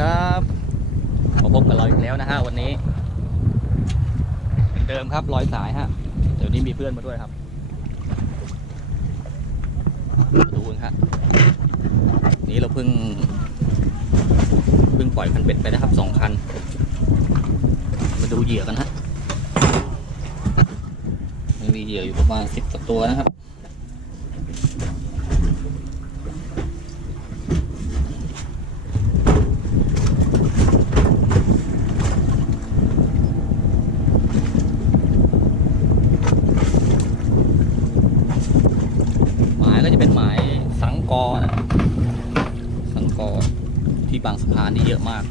ครับมาพบกับเราอีกแล้วนะฮะวันนี้เหมือนเดิมครับรอยสายฮะเดี๋ยวนี้มีเพื่อนมาด้วยครับมาดูกันฮะนี้เราเพิ่งเพิ่งปล่อยคันเบ็ดไปนะครับสองคัน มาดูเหยื่อกันฮะมันมีเหยื่ออยู่ประมาณสิบกว่าตัวนะครับ หมายก็จะเป็นหมายสังกอนะสังกอที่บางสะพานนี่เยอะมาก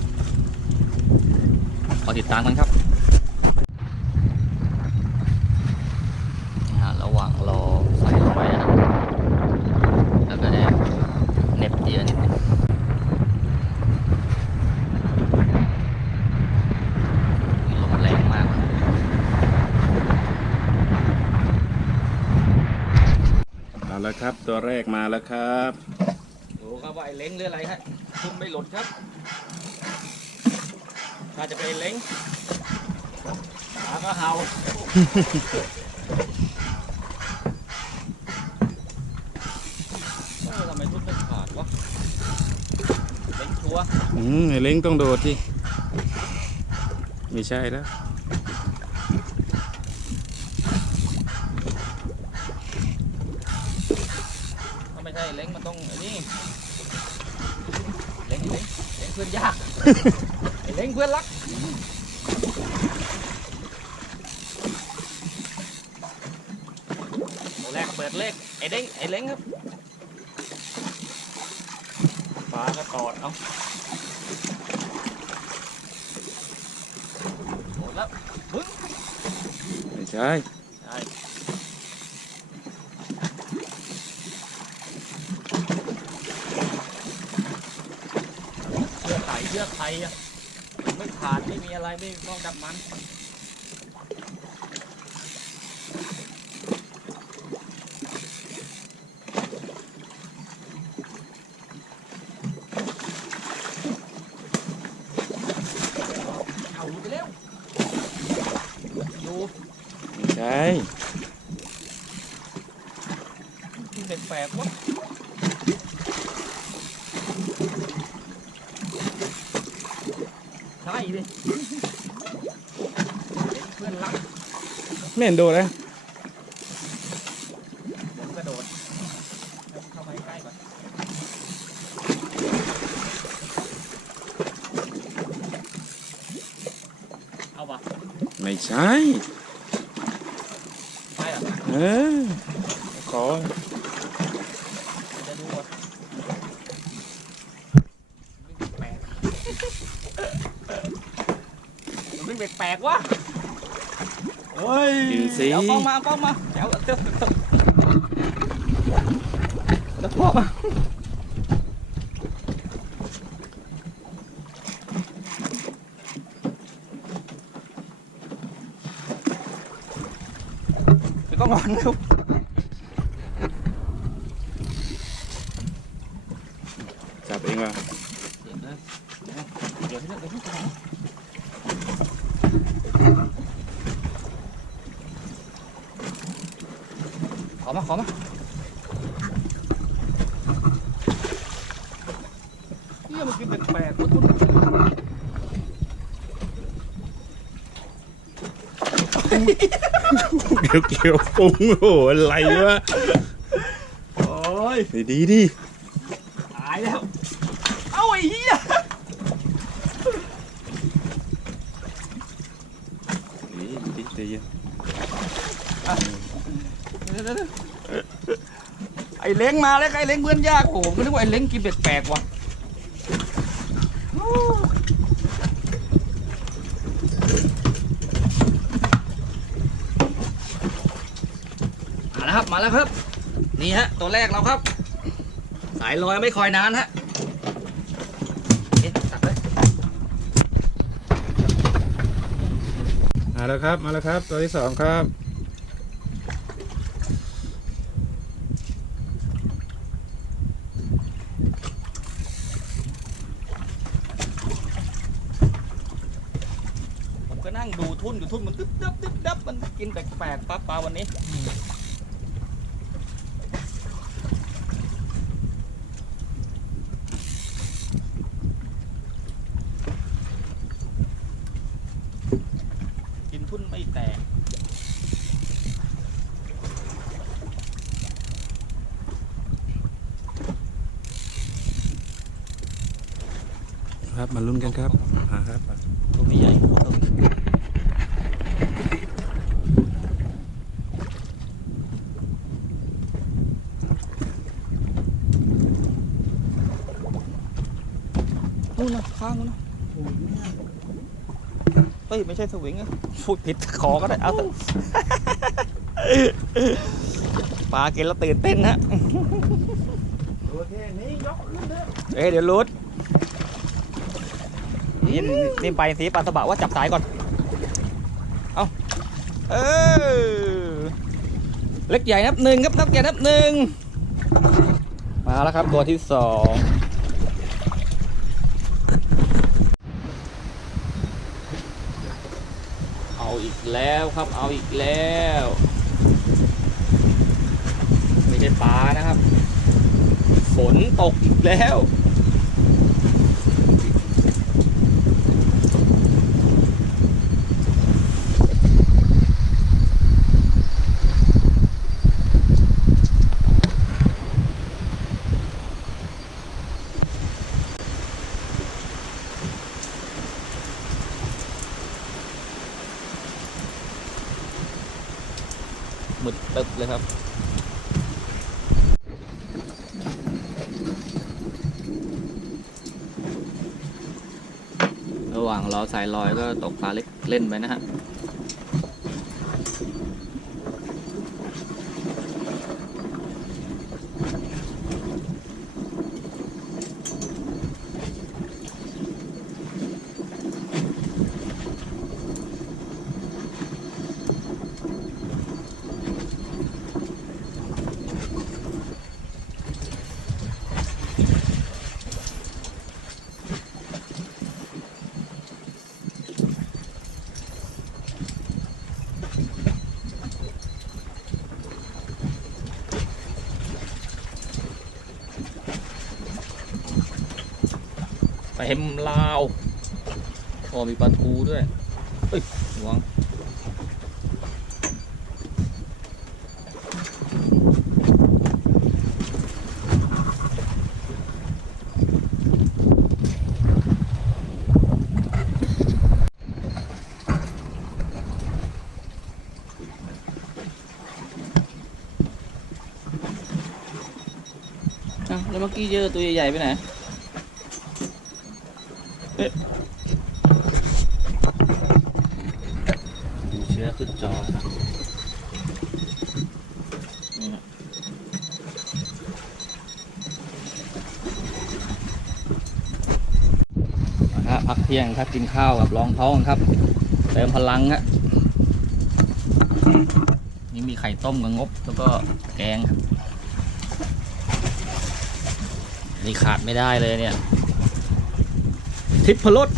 ขอ ติดตามกันครับนี่ฮะระหว่างรอใส่ลงไปนะครับแล้วก็แอบเหน็บเหยื่อนิดนึงนี่ลมแรงมาก เอาละครับตัวแรกมาแล้วครับ ดูครับว่าไอ้เล้งหรืออะไรฮะคุณไม่หลุดครับ ถ้าจะไปเล้งหมาก็เห่าเออทำไมทุบไม่ขาดวะเล้งชัวร์อืมไอ้เล้งต้องโดดที่ไม่ใช่แล้วถ้าไม่ใช่เล้งมันต้องไอ้นี่เล้งเล้งเล้งเพื่อนยาก ไอ้เล้งเพื่อนรักตัวแรกเปิดเลขไอ้เด้งไอ้เล้งครับฟ้าก็ตอดเอาโดดแล้วบึ้งไม่ใช่ ใช่เชือกไข่เชือกไข่อะ ขาดไม่มีอะไรไม่นอกจากมัน เอาไปเร็วอยู่ ไม่ใช่ กินแปลกๆวะใช่ดิเพื่อนรัก ไม่เห็นโดดเลยเดี๋ยวกระโดดเข้าไปใกล้ก่อนเอาวะไม่ใช่ใช่เหรอเออขอจะดูก่อนแปลกมันวิ่งแปลกๆวะเฮ้ยยืนสิเอากล้องมาเอากล้องมาเดี๋ยวเอาเดี๋ยวแล้วพวกมาเดี๋ยวกล้องก่อนเร็วจับเองว่ะ เดี๋ยวนะเดี๋ยวเดี๋ยวเดี๋ยวเดี๋ยวข อมาขอมาเฮียมันกินแปลกๆวะทุกเกี่ยวเกี่ยวปุ้งโอ้โหอะไรวะโอ้ยดีดีดีตายแล้ว เอ้าไอ้เหี้ยดีดีใจเย็น ไอ้เล้งมาแล้วไอ้เล้งเพื่อนยากโอ้โหไม่นึกว่าไอ้เล้งกินแปลกๆว่ะมาแล้วครับมาแล้วครับ นี่ฮะตัวแรกเราครับ สายลอยไม่คอยนานฮะเอ๊ะตัดเลยมาแล้วครับ มาแล้วครับ ตัวที่สองครับ ทุ่นอยู่ทุ่นมันตึ๊บดับตึ๊บดับมันกินแปลกๆปลาปลาวันนี้กินทุ่นไม่แตกครับมาลุ้นกันครับอ่าครับ ตัวไม่ใหญ่ตัว นู่นนะข้างนู้นนะเฮ้ย ไม่ใช่สวิงอะพูดผิดขอก็ได้ เอาเถอะปลากินแล้วตื่นเต้นฮะตัวแค่นี้ยกขึ้นเลยเอ้ยเดี๋ยวรุดนี่นี่ไปสีปลาสบะว่าจับสายก่อน เอาเออเล็กใหญ่นับหนึ่งครับนับใหญ่นับหนึ่งมาแล้วครับตัวที่สอง เอาอีก แล้วครับเอาอีกแล้วไม่ใช่ปลานะครับ ฝนตกอีกแล้ว มึดตึบเลยครับ ระหว่างรอสายลอยก็ตกปลาเล็กเล่นไปนะฮะ เต็มลาวโอ้มีปลาทูด้วย เฮ้ยระวังแล้วเมื่อกี้เจอตัวใหญ่ๆไปไหน ดูเชื้อขึ้นจอนี่ฮะนะฮะพักเที่ยงครับกินข้าวกับรองท้องครับ เติมพลังฮะนี่มีไข่ต้มกับงบแล้วก็แกงครับนี่ขาดไม่ได้เลยเนี่ย ทิพรส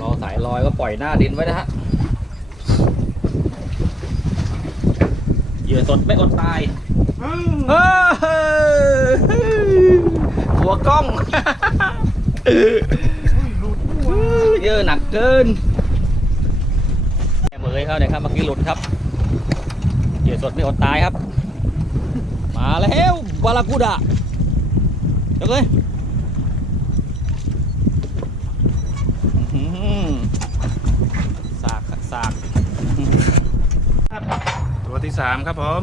รอสายลอยก็ปล่อยหน้าดินไว้นะฮะเหยื่อสดไม่อดตายเฮ้ยหัวกล้องเยอะหนักเกินแหม เลยครับเนี่ยครับเมื่อกี้หลุดครับเหยื่อสดไม่อดตายครับ มาแล้วบาลากูดะเดี๋ยวเลยสากสากตัวที่สามครับผม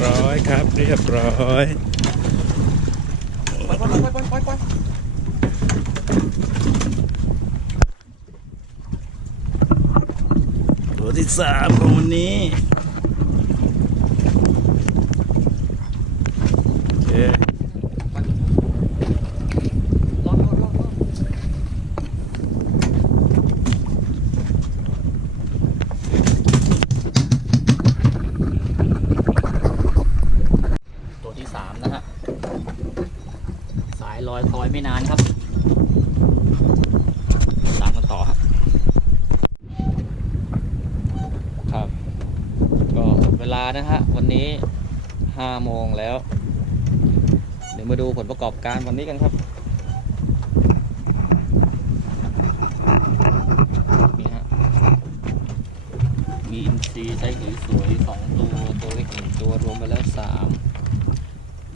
รียบร้อยครับ เรียบร้อยไปไปไปไปไปไปตัวที่สามของวันนี้โอเค รอรอรอรอตัวที่สามนะฮะ สายลอยคอยไม่นานครับ ตามกันต่อครับ ครับ ก็เวลานะฮะ วันนี้ห้าโมงแล้ว เดี๋ยวมาดูผลประกอบการวันนี้กันครับนี่ฮะมีอินซีไซส์สวยๆสองตัว ตัวเล็กหนึ่งตัวรวมไปแล้วสาม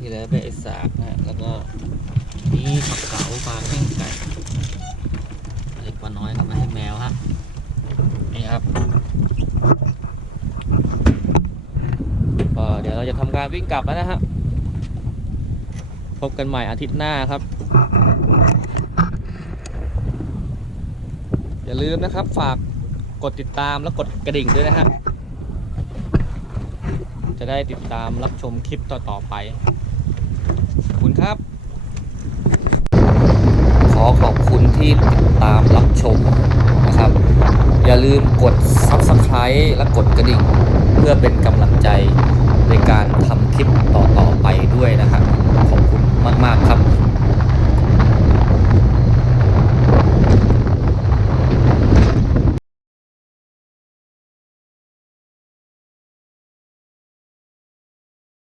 ที่เลือเป็นไอสากนะฮะแล้วก็มีผักเก๋าปลาแข้งไก่เล็กกว่าน้อยครับมาให้แมวฮะนี่ครับก็เดี๋ยวเราจะทำการวิ่งกลับแล้วนะฮะพบกันใหม่อาทิตย์หน้าครับ อย่าลืมนะครับฝากกดติดตามและกดกระดิ่งด้วยนะฮะจะได้ติดตามรับชมคลิปต่อ ๆ ไป ขอบคุณครับ ขอขอบคุณที่ติดตามรับชมนะครับ อย่าลืมกด Subscribe และกดกระดิ่ง เพื่อเป็นกำลังใจในการทำคลิปต่อๆไปด้วยนะครับ ขอบคุณมาก ๆ ครับ